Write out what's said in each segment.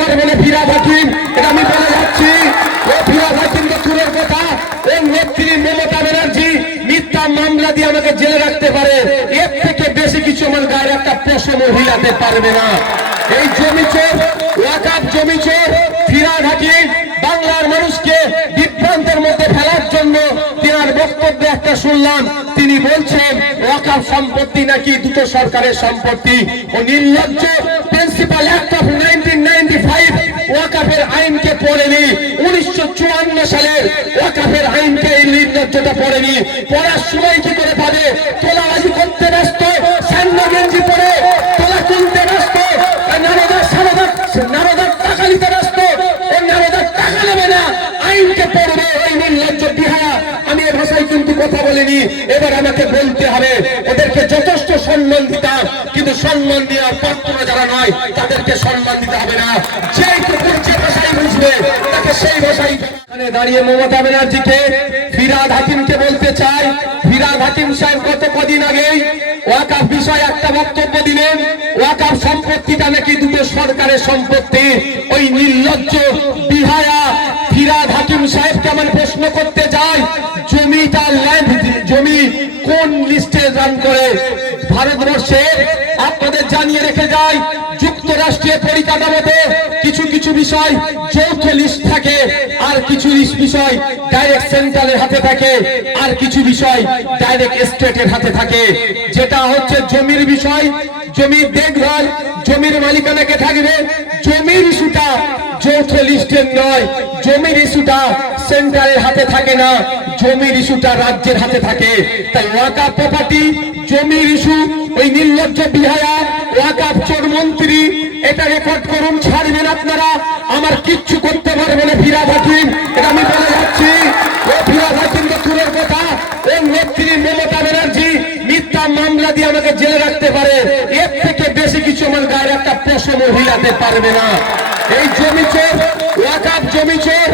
পারবে না ফিরাদ হাকিম এটা আমি বলে যাচ্ছি। ও ফিরাদ হাকিম তো দূরের কথা। ও নেত্রী মমতা ব্যানার্জি, মিথ্যা মামলা দিয়ে আমাকে জেলে রাখতে পারে। এর থেকে বেশি কিছু আমার গায়ের একটা প্রশ্ন হিলাতে পারবে না। এই জমি চোর ওয়াকাপ জমি চোর ফিরাদ হাকিম বাংলার মানুষকে বিভ্রান্তের মধ্যে ফেলার জন্য তিনার বক্তব্য একটা শুনলাম। তিনি বলছেন ওয়াকাফ সম্পত্তি নাকি দুটো সরকারের সম্পত্তি? ও নির্লজ্জ। Principal act of nineteen ninety five ওয়াকাফের আইনকে পড়েনি। উনিশশো চুয়ান্ন সালের ওয়াকাফের আইনকে এই নির্লজ্জতা পড়েনি। পড়ার সময় কি করে পাবে? তোলাবাজি এবার আমাকে বলতে হবে, ওদেরকে যথেষ্ট সম্মান দিতাম, কিন্তু সম্মান দেওয়ার পাত্র যারা নয়, তাদেরকে সম্মান দিতে হবে না। যে কুকুর যে ভাষায় বুঝবে, তাকে সেই ভাষাই দাঁড়িয়ে মমতা ব্যানার্জিকে, ফিরাদ হাকিমকে বলতে চাই। ফিরাদ হাকিম সাহেব গত কদিন আগেই ওয়াকাফ বিষয়ে একটা বক্তব্য দিলেন, ওয়াকাফ সম্পত্তিটা নাকি দুটো সরকারের সম্পত্তি, ওই নির্লজ্জ বিহায়া ফিরাদ হাকিম সাহেবকে আমার প্রশ্ন করতে যাই জমিটা ল্যান্ড জমি কোন লিস্টে রান করে? ভারতবর্ষে আপনাদের জানিয়ে রেখে যাই যুক্তরাষ্ট্রীয় পরিকাঠামোতে কিছু কিছু বিষয় যৌথ লিস্ট থাকে, আর কিছু বিষয় ডাইরেক্ট সেন্ট্রালের হাতে থাকে, আর কিছু বিষয় ডাইরেক্ট স্টেটের হাতে থাকে। যেটা হচ্ছে জমির বিষয়, জমির দেখভাল, জমির মালিকানাকে থাকবে, জমির ইস্যুটা যৌথ লিস্টের নয়, জমির ইস্যুটা সেন্ট্রালের হাতে থাকে না, জমির ইস্যুটা রাজ্যের হাতে থাকে। তাই ওয়াকা প্রপার্টি জমির ইস্যু, ওই নির্লজ্জ বিহায়া ওয়াকাপ চোর মন্ত্রী, এটা রেকর্ড করুন, ছাড়বেন আপনারা। আমার কিচ্ছু করতে এটা আমি বলে যাচ্ছি। তো কথা। ও নেত্রী মমতা ব্যানার্জি, মিথ্যা মামলা দিয়ে আমাকে জেলে রাখতে পারে। এর থেকে বেশি কিছু আমার গায়ের একটা প্রশ্ন হিলাতে পারবে না। এই জমি চোর ওয়াকাপ জমি চোর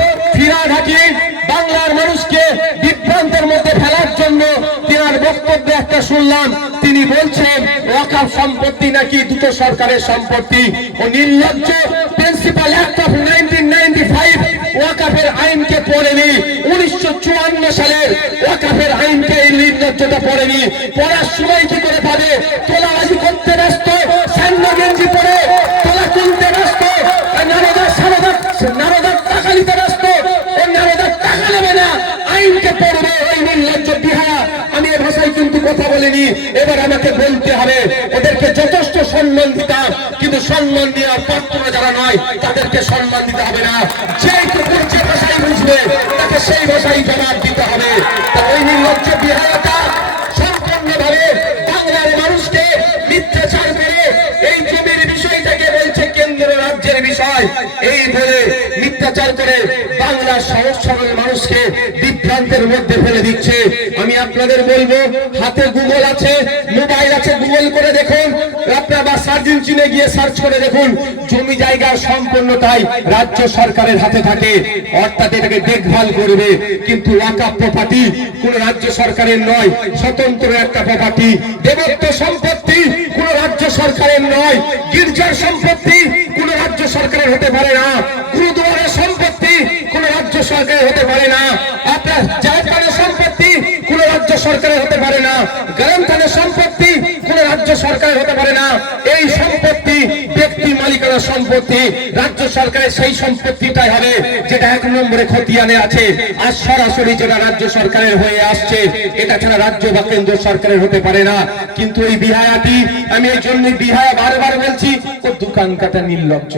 বাংলার মানুষকে বিভ্রান্তের মধ্যে ফেলার জন্য তিনার বক্তব্যে একটা শুনলাম। তিনি বলছেন ওয়াকাফ সম্পত্তি নাকি দুটো সরকারের সম্পত্তি? ও নির্লজ্জ, principal act of nineteen ninety five ওয়াকাফের আইনকে পড়েনি। উনিশশো চুয়ান্ন সালের ওয়াকাফের আইনকে এই নির্লজ্জতা পড়েনি। পড়ার সময় কি করে পাবে? তোলাবাজি করতে হবে ওদেরকে যথেষ্ট সম্মান দিতাম কিন্তু সম্মান দেওয়ার পাত্র যারা নয়, তাদেরকে সম্মান দিতে হবে না। যে কুকুর যে ভাষায় বুঝবে, তাকে সেই ভাষায় জবাব দিতে হবে। নির্লজ্জ বাংলার মানুষকে মিথ্যাচার করে এই জমির বিষয়টাকে বলছে কেন্দ্র রাজ্যের বিষয়। এই বলে মিথ্যাচার করে বাংলার সহজ সরল মানুষকে বিভ্রান্তের মধ্যে ফেলে দিচ্ছে। আমি আপনাদের বলব, হাতে গুগল আছে মোবাইল আছে গুগল করে দেখুন। আপনার বা সার্চ ইঞ্জিনে গিয়ে সার্চ করে দেখুন। জমি জায়গার সম্পূর্ণতাই রাজ্য সরকারের হাতে থাকে। অর্থাৎ এটাকে দেখভাল করবে। কিন্তু ওয়াকাপ প্রপার্টি কোন রাজ্য সরকারের নয়, স্বতন্ত্র একটা প্রপার্টি দেবত্ব সম্পত্তি কোন রাজ্য সরকারের নয়, গির্জার সম্পত্তি কোন রাজ্য সরকারের হতে পারে না। গুরুদুয়ারের সম্পত্তি কোন রাজ্য সরকারের হতে পারে না। সরকারের হতে পারে না গ্রামথানের সম্পত্তি কোন রাজ্য সরকারের হতে পারে না, এই সম্পত্তি ব্যক্তি মালিকানার সম্পত্তি, রাজ্য সরকারের সেই সম্পত্তিটাই হবে যেটা এক নম্বরে খতিয়ানে আছে। আর সরাসরি যেটা রাজ্য সরকারের হয়ে আসছে, এটা ছাড়া রাজ্য বা কেন্দ্র সরকারের হতে পারে না। কিন্তু এই বিহায়াটি, আমি এই জন্য বিহায়া বারবার বলছি ও দোকান কাটা নির্লজ্জ।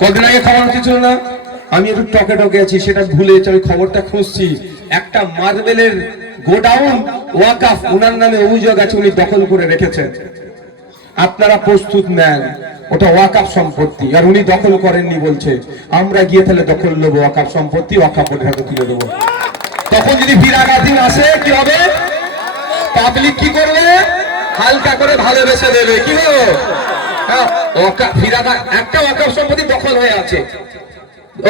কদিন আগে খবর হচ্ছিল না? আমি একটু টকে টকে আছি, সেটা ভুলে আমি খবরটা খুঁজছি। একটা মার্বেলের গোডাউন ওয়াকাফ উনার নামে অভিযোগ আছে উনি দখল করে রেখেছেন। আপনারা প্রস্তুত নেন ওটা ওয়াকাফ সম্পত্তি আর উনি দখল করেননি বলছে আমরা গিয়ে তাহলে দখল নেব ওয়াকাফ সম্পত্তি ওয়াকাফ হাতে তুলে দেবো। তখন যদি বিরাগাধীন আসে কি হবে? পাবলিক কি করবে? হালকা করে ভালোবেসে দেবে কি হলো? হ্যাঁ, একটা ওয়াকাফ সম্পত্তি দখল হয়ে আছে।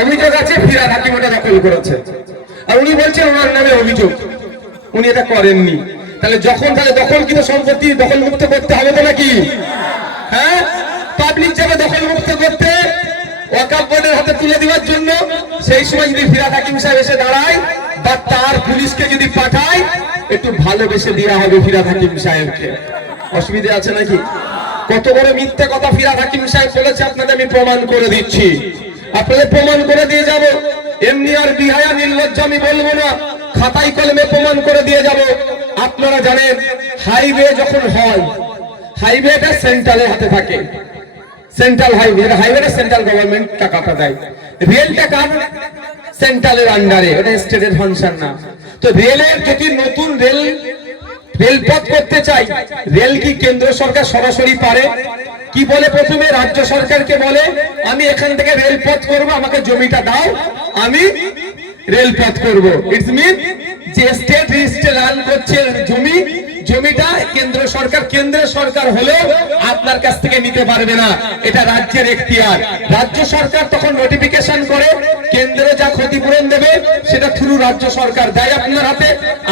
অভিযোগ আছে ফিরাদ হাকিম ওটা দখল করেছে। আর উনি বলছেন ওনার নামে অভিযোগ। উনি এটা করেননি। তাহলে যখন, তাহলে দখল কিন্তু সম্পত্তি দখল মুক্ত করতে হবে তো নাকি? হ্যাঁ? পাবলিক যাবে দখল মুক্ত করতে ওয়াকাব বোর্ডের হাতে তুলে দেওয়ার জন্য। সেই সময় যদি ফিরাদ হাকিম সাহেব এসে দাঁড়ায়, বা তার পুলিশকে যদি পাঠায়, একটু ভালোবেসে দেওয়া হবে ফিরাদ হাকিম সাহেবকে। অসুবিধা আছে নাকি? কত বড় মিথ্যে কথা ফিরাদ হাকিম সাহেব বলেছে, আপনাদের আমি প্রমাণ করে দিচ্ছি। আপনাদের প্রমাণ করে দিয়ে যাব। এমনি আর বিহায়া নির্লজ্জ আমি বলব না। খাতাই কলমে প্রমাণ করে দিয়ে যাব। আপনারা জানেন, হাইওয়ে যখন হয়, হাইওয়েটা সেন্ট্রালের হাতে থাকে। সেন্ট্রাল হাইওয়ে হাইওয়েটা সেন্ট্রাল গভর্নমেন্ট টাকাটা দেয়। রেলটা কার সেন্ট্রালের আন্ডারে এটা স্টেটের ফাংশন না তো রেলের যদি নতুন রেল, রেলপথ করতে চাই, রেল কি কেন্দ্র সরকার সরাসরি পারে? কি বলে প্রথমে? রাজ্য সরকারকে বলে, আমি এখান থেকে রেলপথ করব, আমাকে জমিটা দাও, আমি রেলপথ করব। ইটস মিন যে স্টেট রেজিস্ট্রে রান করছে জমি, জমিটা কেন্দ্র সরকার কেন্দ্রের সরকার হলেও আপনার কাছ থেকে নিতে পারবে না। এটা রাজ্যের এখতিয়ার। রাজ্য সরকার তখন নোটিফিকেশন করে, কেন্দ্র যা ক্ষতিপূরণ দেবে সেটা থ্রু রাজ্য সরকার। দেয় আপনার হাতে,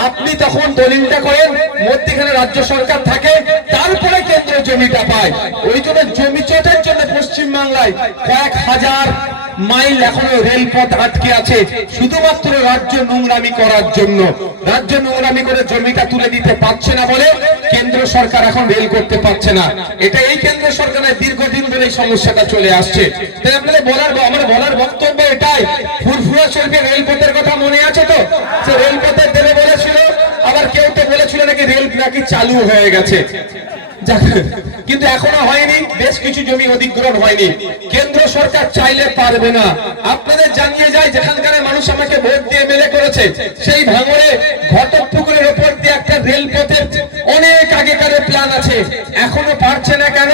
আপনি তখন দলিলটা করেন, মধ্যখানে রাজ্য সরকার থাকে, তারপরে কেন্দ্র জমিটা পায়। ওই জন্য জমি চটের জন্য পশ্চিম বাংলায় কয়েক হাজার মাইল এখনও রেলপথ আটকে আছে, শুধুমাত্র রাজ্য নোংরামি করার জন্য। রাজ্য নোংরামি করে জমিটা তুলে দিতে পারছে না বলে কেন্দ্র সরকার এখন রেল করতে পারছে না। এটা এই কেন্দ্র সরকারের দীর্ঘদিন ধরে এই সমস্যাটা চলে আসছে। তাই আপনাদের বলার আমার বলার বক্তব্য এটাই, ফুরফুরা শরীফের রেলপথের কথা মনে আছে তো? সে রেলপথের দেবে বলেছিল, আবার কেউ তো বলেছিল নাকি রেল নাকি চালু হয়ে গেছে। কিন্তু এখনও হয়নি। কিছু জমি অধিগ্রহণ হয়নি। কেন্দ্র সরকার চাইলে পারবে না। আপনাদের জানিয়ে যায় যেখানকার মানুষ আমাকে ভোট দিয়ে মেলে করেছে, সেই ভাঙড়ে ঘটক পুকুরের ওপর দিয়ে একটা রেলপথের অনেক আগেকার প্ল্যান আছে। এখনও পারছে না কেন?